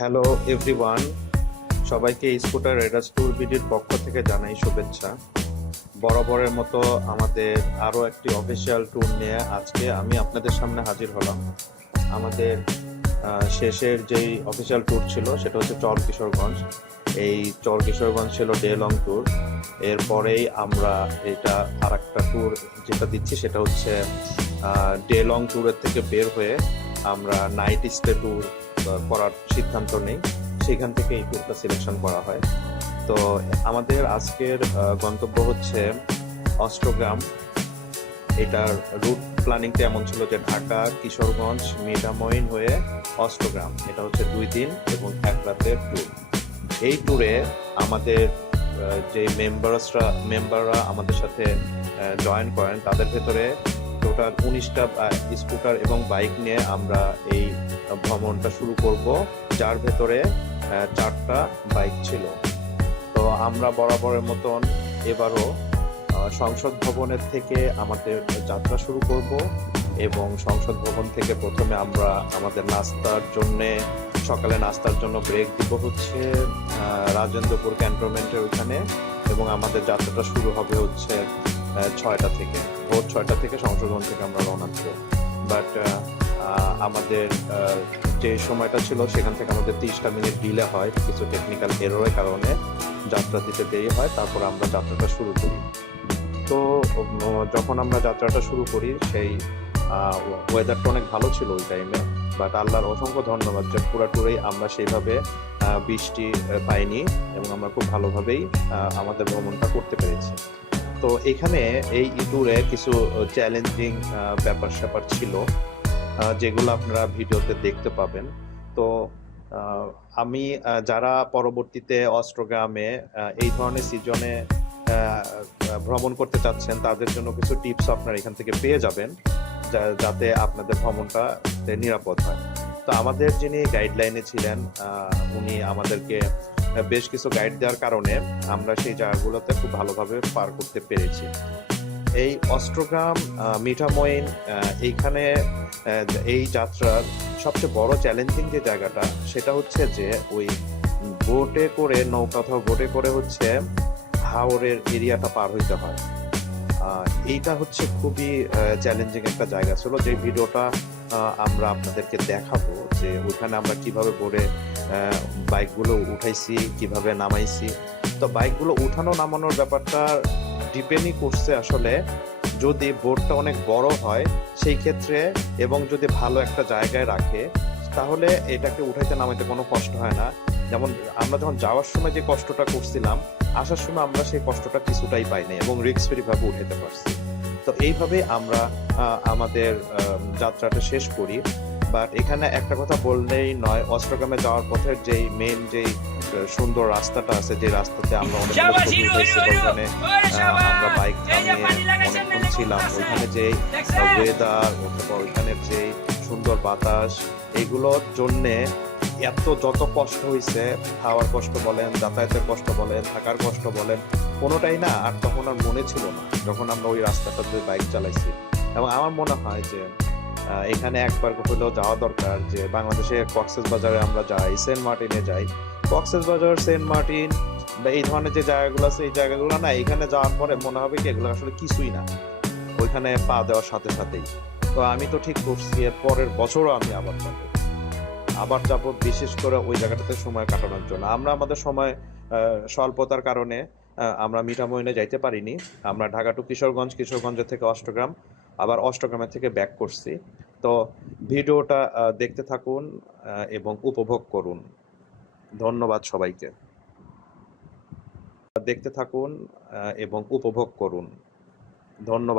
Hello everyone, সবাইকে scooter Riders tour বিডির পক্ষ থেকে জানাই শুভেচ্ছা। বরাবরের মতো আমাদের আরও একটি অফিসিয়াল ট্যুর নিয়ে আজকে আমি আপনাদের সামনে হাজির হলাম। আমাদের শেষের যেই অফিসিয়াল ট্যুর ছিল সেটা হচ্ছে চর কিশোরগঞ্জ। এই চর কিশোরগঞ্জ ছিল ডে লং ট্যুর। এরপরেই আমরা এটা আর একটা ট্যুর যেটা দিচ্ছি সেটা হচ্ছে ডে লং ট্যুরের থেকে বের হয়ে আমরা নাইট স্টে ট্যুর করার সিদ্ধান্ত নেই। সেখান থেকে এই ট্যুরটা সিলেকশন করা হয়। তো আমাদের আজকের গন্তব্য হচ্ছে অষ্টগ্রাম। এটার রুট প্ল্যানিংটা এমন ছিল যে ঢাকা, কিশোরগঞ্জ, মিঠামইন হয়ে অষ্টগ্রাম। এটা হচ্ছে 2 দিন এবং 1 রাতের ট্যুর। এই ট্যুরে আমাদের যে মেম্বাররা আমাদের সাথে জয়েন করেন তাদের ভেতরে টোটাল 19টা স্কুটার এবং বাইক নিয়ে আমরা এই ভ্রমণটা শুরু করব, যার ভেতরে 4টা বাইক ছিল। তো আমরা বরাবরের মতন এবারও সংসদ ভবনের থেকে আমাদের যাত্রা শুরু করব এবং সংসদ ভবন থেকে প্রথমে আমরা আমাদের সকালে নাস্তার জন্য ব্রেক দিব হচ্ছে রাজেন্দ্রপুর ক্যান্টনমেন্টের ওখানে, এবং আমাদের যাত্রাটা শুরু হবে হচ্ছে 6টা থেকে, ভোর 6টা থেকে সংসদ ভবন থেকে আমরা রওনা দেব। বাট আমাদের যে সময়টা ছিল সেখান থেকে আমাদের 30টা মিনিট ডিলে হয় কিছু টেকনিক্যাল এররের কারণে, যাত্রা দিতে দেরি হয়। তারপর আমরা যাত্রাটা শুরু করি। তো যখন আমরা যাত্রাটা শুরু করি সেই ওয়েদারটা অনেক ভালো ছিল ওই টাইমে। বাট আল্লাহর অসংখ্য ধন্যবাদ যে পুরো ট্যুরেই আমরা সেইভাবে বৃষ্টি পাইনি এবং আমরা খুব ভালোভাবেই আমাদের ভ্রমণটা করতে পেরেছি। তো এখানে এই ট্যুরে কিছু চ্যালেঞ্জিং ব্যাপার স্যাপার ছিল যেগুলো আপনারা ভিডিওতে দেখতে পাবেন। তো আমি যারা পরবর্তীতে অষ্টগ্রামে এই ধরনের সিজনে ভ্রমণ করতে চাচ্ছেন তাদের জন্য কিছু টিপস আপনারা এখান থেকে পেয়ে যাবেন, যাতে আপনাদের ভ্রমণটা নিরাপদ হয়। তো আমাদের যিনি গাইডলাইনে ছিলেন উনি আমাদেরকে বেশ কিছু গাইড দেওয়ার কারণে আমরা সেই জায়গাগুলোতে খুব ভালোভাবে পার করতে পেরেছি। এই অষ্টগ্রাম, মিঠামইন, এইখানে এই যাত্রার সবচেয়ে বড় চ্যালেঞ্জিং যে জায়গাটা সেটা হচ্ছে যে ওই বোটে করে বোটে করে হচ্ছে হাওরের এরিয়াটা পার হইতে হয়। এইটা হচ্ছে খুবই চ্যালেঞ্জিং একটা জায়গা ছিল, যে ভিডিওটা আমরা আপনাদেরকে দেখাবো যে ওইখানে আমরা কিভাবে বোর্ডে বাইকগুলো উঠাইছি, কিভাবে নামাইছি। তো বাইকগুলো উঠানো নামানোর ব্যাপারটা ডিপেন্ডই করছে আসলে যদি বোর্ডটা অনেক বড় হয় সেই ক্ষেত্রে, এবং যদি ভালো একটা জায়গায় রাখে তাহলে এটাকে উঠাইতে নামাইতে কোনো কষ্ট হয় না। যেমন আমরা যখন যাওয়ার সময় যে কষ্টটা করছিলাম, আসার সময় আমরা সেই কষ্টটা কিছুটাই পাইনি এবং রিস্ক ফ্রি ভাবে উঠাইতে পারছি। তো এইভাবে আমরা আমাদের যাত্রাটা শেষ করি। বাট এখানে একটা কথা বললেই নয়, অষ্টগ্রামে যাওয়ার পথের যেই মেইন যেই সুন্দর রাস্তাটা আছে, যে রাস্তাতে আমরা ওখানে আমরা বাইক থামিয়ে অনেকক্ষণ ছিলাম, ওইখানে যে ওয়েদার অথবা ওইখানের যে সুন্দর বাতাস, এইগুলোর জন্যে যত কষ্ট হয়েছে, খাওয়ার কষ্ট বলেন, যাতায়াতের কষ্ট বলেন, থাকার কষ্ট বলেন, কোনোটাই না আর তখন আর মনে ছিল না যখন আমরা ওই রাস্তাটাতে বাইক চালাইছি। এবং আমার মনে হয় যে এখানে একবার হলেও যাওয়া দরকার, যে বাংলাদেশের কক্সবাজারে আমরা যাই, সেন্ট মার্টিনে যাই। কক্সবাজার, সেন্ট মার্টিন বা এই ধরনের যে জায়গাগুলো আছে, এই জায়গাগুলো না এখানে যাওয়ার পরে মনে হবে কি এগুলো আসলে কিছুই না ওইখানে পা দেওয়ার সাথে সাথেই। তো আমি তো ঠিক করছি এর পরের বছরও আমি আবার যাব, বিশেষ করে ওই জায়গাটাতে সময় কাটানোর জন্য। আমরা আমাদের সময় স্বল্পতার কারণে আমরা মিঠামইনে যাইতে পারিনি। আমরা ঢাকা টু কিশোরগঞ্জ, কিশোরগঞ্জের থেকে অষ্টগ্রাম, আবার অষ্টগ্রামের থেকে ব্যাক করছি। তো ভিডিওটা দেখতে থাকুন এবং উপভোগ করুন। ধন্যবাদ সবাইকে। দেখতে থাকুন এবং উপভোগ করুন। ধন্যবাদ।